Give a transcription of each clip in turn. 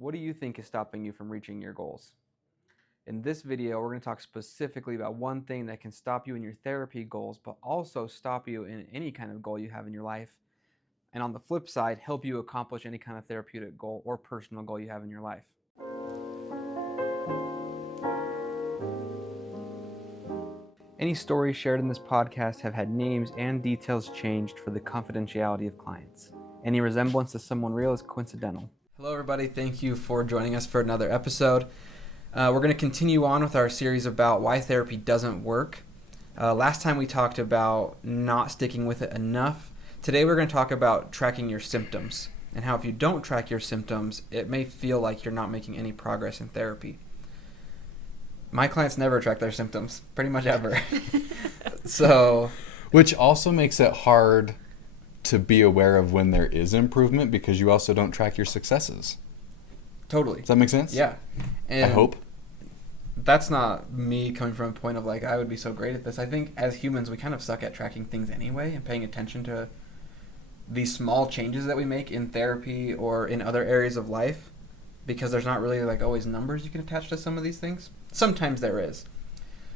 What do you think is stopping you from reaching your goals? In this video, we're going to talk specifically about one thing that can stop you in your therapy goals, but also stop you in any kind of goal you have in your life. And on the flip side, help you accomplish any kind of therapeutic goal or personal goal you have in your life. Any stories shared in this podcast have had names and details changed for the confidentiality of clients. Any resemblance to someone real is coincidental. Hello, everybody. Thank you for joining us for another episode. We're going to continue on with our series about why therapy doesn't work. Last time we talked about not sticking with it enough. Today we're going to talk about tracking your symptoms and how if you don't track your symptoms, it may feel like you're not making any progress in therapy. My clients never track their symptoms, pretty much ever. Which also makes it hard to be aware of when there is improvement because you also don't track your successes. Totally. Does that make sense? Yeah. And I hope. That's not me coming from a point of like, I would be so great at this. I think as humans, we kind of suck at tracking things anyway and paying attention to these small changes that we make in therapy or in other areas of life because there's not really like always numbers you can attach to some of these things. Sometimes there is.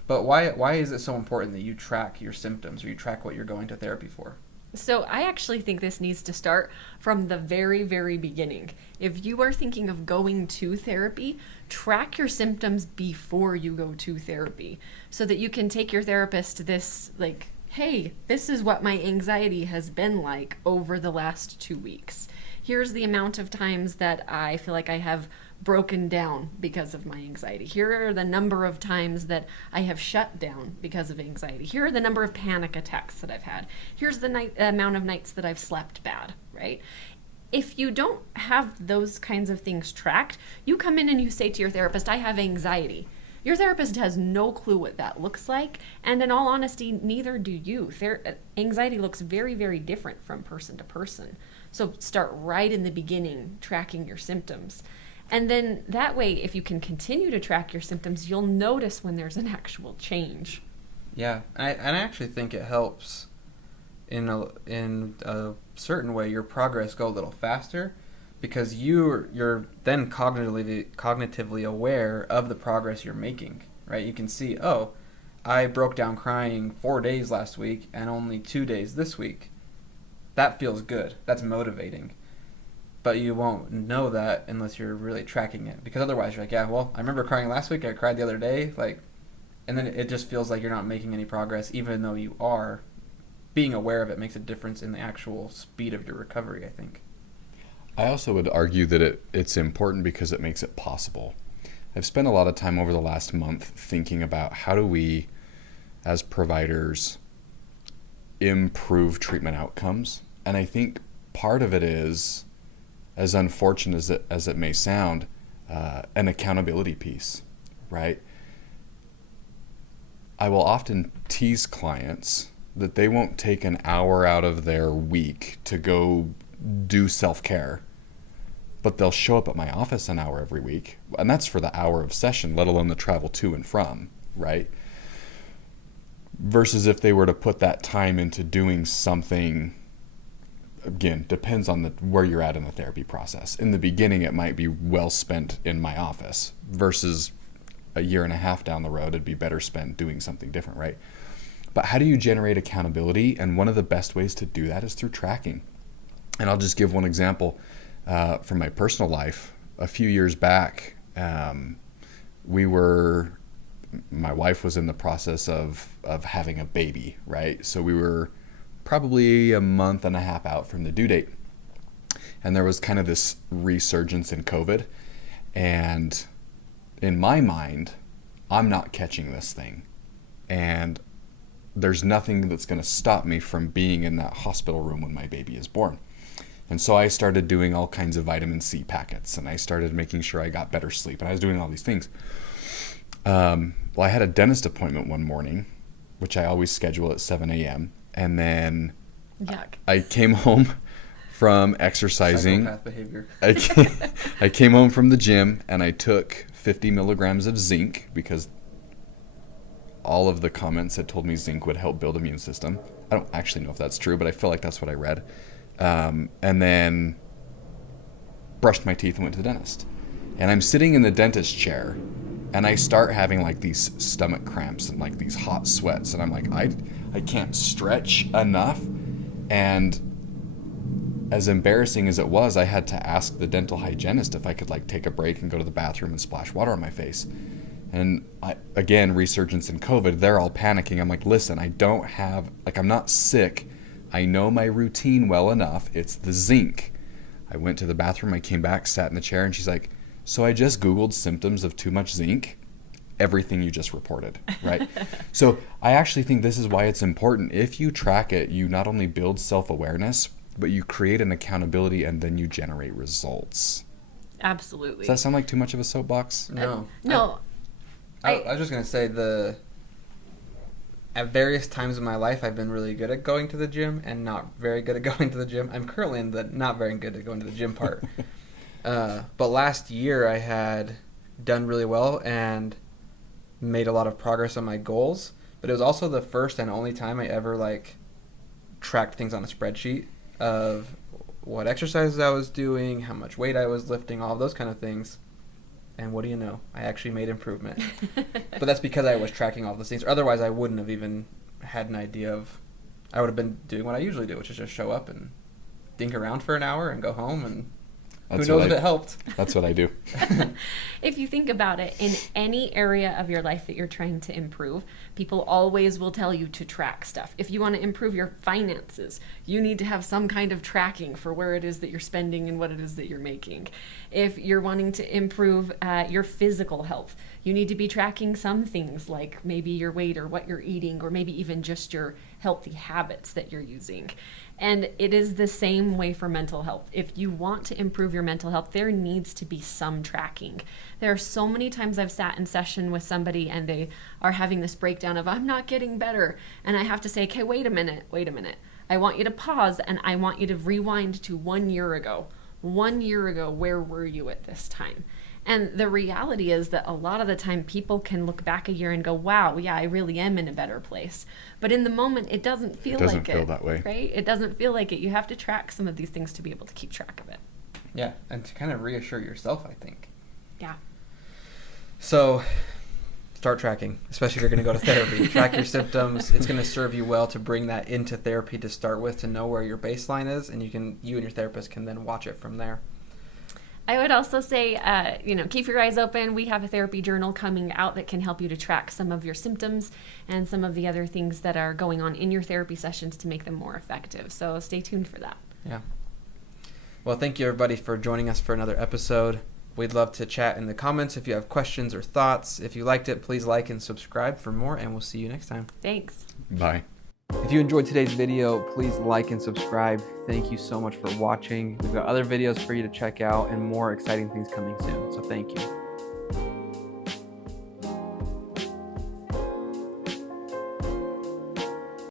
But why is it so important that you track your symptoms or you track what you're going to therapy for? So I actually think this needs to start from the very, very beginning. If you are thinking of going to therapy, track your symptoms before you go to therapy so that you can take your therapist to this, like, hey, this is what my anxiety has been like over the last 2 weeks. Here's the amount of times that I feel like I have broken down because of my anxiety. Here are the number of times that I have shut down because of anxiety. Here are the number of panic attacks that I've had. Here's the amount of nights that I've slept bad, right? If you don't have those kinds of things tracked, you come in and you say to your therapist, I have anxiety. Your therapist has no clue what that looks like, and in all honesty, neither do you. Anxiety looks very, very different from person to person. So start right in the beginning, tracking your symptoms. And then that way, if you can continue to track your symptoms, you'll notice when there's an actual change. Yeah, I actually think it helps in a certain way your progress go a little faster because you're then cognitively aware of the progress you're making, right? You can see, oh, I broke down crying 4 days last week and only 2 days this week. That feels good. That's motivating. But you won't know that unless you're really tracking it. Because otherwise you're like, yeah, well, I remember crying last week, I cried the other day, and then it just feels like you're not making any progress, even though you are. Being aware of it makes a difference in the actual speed of your recovery, I think. I also would argue that it's important because it makes it possible. I've spent a lot of time over the last month thinking about how do we, as providers, improve treatment outcomes. And I think part of it is, as unfortunate as it may sound, an accountability piece, right? I will often tease clients that they won't take an hour out of their week to go do self-care, but they'll show up at my office an hour every week, and that's for the hour of session, let alone the travel to and from, right? Versus if they were to put that time into doing something, again, depends on where you're at in the therapy process. In the beginning, it might be well spent in my office versus a year and a half down the road, it'd be better spent doing something different, right? But how do you generate accountability? And one of the best ways to do that is through tracking. And I'll just give one example from my personal life. A few years back, my wife was in the process of having a baby, right? So we were probably a month and a half out from the due date. And there was kind of this resurgence in COVID. And in my mind, I'm not catching this thing. And there's nothing that's going to stop me from being in that hospital room when my baby is born. And so I started doing all kinds of vitamin C packets, and I started making sure I got better sleep, and I was doing all these things. Well, I had a dentist appointment one morning, which I always schedule at 7 a.m., and then Yuck. I came home from exercising. Psychopath behavior. I came home from the gym, and I took 50 milligrams of zinc because all of the comments had told me zinc would help build immune system. I don't actually know if that's true, but I feel like that's what I read. And then brushed my teeth and went to the dentist. And I'm sitting in the dentist chair, and I start having like these stomach cramps and like these hot sweats, and I'm like, I can't stretch enough. And as embarrassing as it was, I had to ask the dental hygienist if I could like take a break and go to the bathroom and splash water on my face. And again, resurgence in COVID, they're all panicking. I'm like, listen, I'm not sick. I know my routine well enough. It's the zinc. I went to the bathroom, I came back, sat in the chair, and she's like, so I just Googled symptoms of too much zinc. Everything you just reported, right? So I actually think this is why it's important. If you track it, you not only build self-awareness, but you create an accountability, and then you generate results. Absolutely. Does that sound like too much of a soapbox? No. No. I was just going to say at various times in my life, I've been really good at going to the gym and not very good at going to the gym. I'm currently in the not very good at going to the gym part. But last year I had done really well and made a lot of progress on my goals. But it was also the first and only time I ever like tracked things on a spreadsheet of what exercises I was doing, how much weight I was lifting, all those kind of things. And what do you know? I actually made improvement. But that's because I was tracking all those things. Or otherwise, I wouldn't have even had an idea of... I would have been doing what I usually do, which is just show up and dink around for an hour and go home. And who knows if it helped. That's what I do. If you think about it, in any area of your life that you're trying to improve, people always will tell you to track stuff. If you want to improve your finances, you need to have some kind of tracking for where it is that you're spending and what it is that you're making. If you're wanting to improve your physical health, you need to be tracking some things like maybe your weight or what you're eating, or maybe even just your healthy habits that you're using. And it is the same way for mental health. If you want to improve your mental health, there needs to be some tracking. There are so many times I've sat in session with somebody and they are having this breakdown of, I'm not getting better. And I have to say, okay, wait a minute. I want you to pause and I want you to rewind to 1 year ago. 1 year ago, where were you at this time? And the reality is that a lot of the time people can look back a year and go, wow, yeah, I really am in a better place. But in the moment, it doesn't feel like it. It doesn't feel that way. Right? It doesn't feel like it. You have to track some of these things to be able to keep track of it. Yeah, and to kind of reassure yourself, I think. Yeah. So start tracking, especially if you're going to go to therapy. Track your symptoms. It's going to serve you well to bring that into therapy to start with, to know where your baseline is, and you and your therapist can then watch it from there. I would also say, keep your eyes open. We have a therapy journal coming out that can help you to track some of your symptoms and some of the other things that are going on in your therapy sessions to make them more effective. So stay tuned for that. Yeah. Well, thank you, everybody, for joining us for another episode. We'd love to chat in the comments if you have questions or thoughts. If you liked it, please like and subscribe for more, and we'll see you next time. Thanks. Bye. If you enjoyed today's video, please like and subscribe. Thank you so much for watching. We've got other videos for you to check out and more exciting things coming soon. So thank you.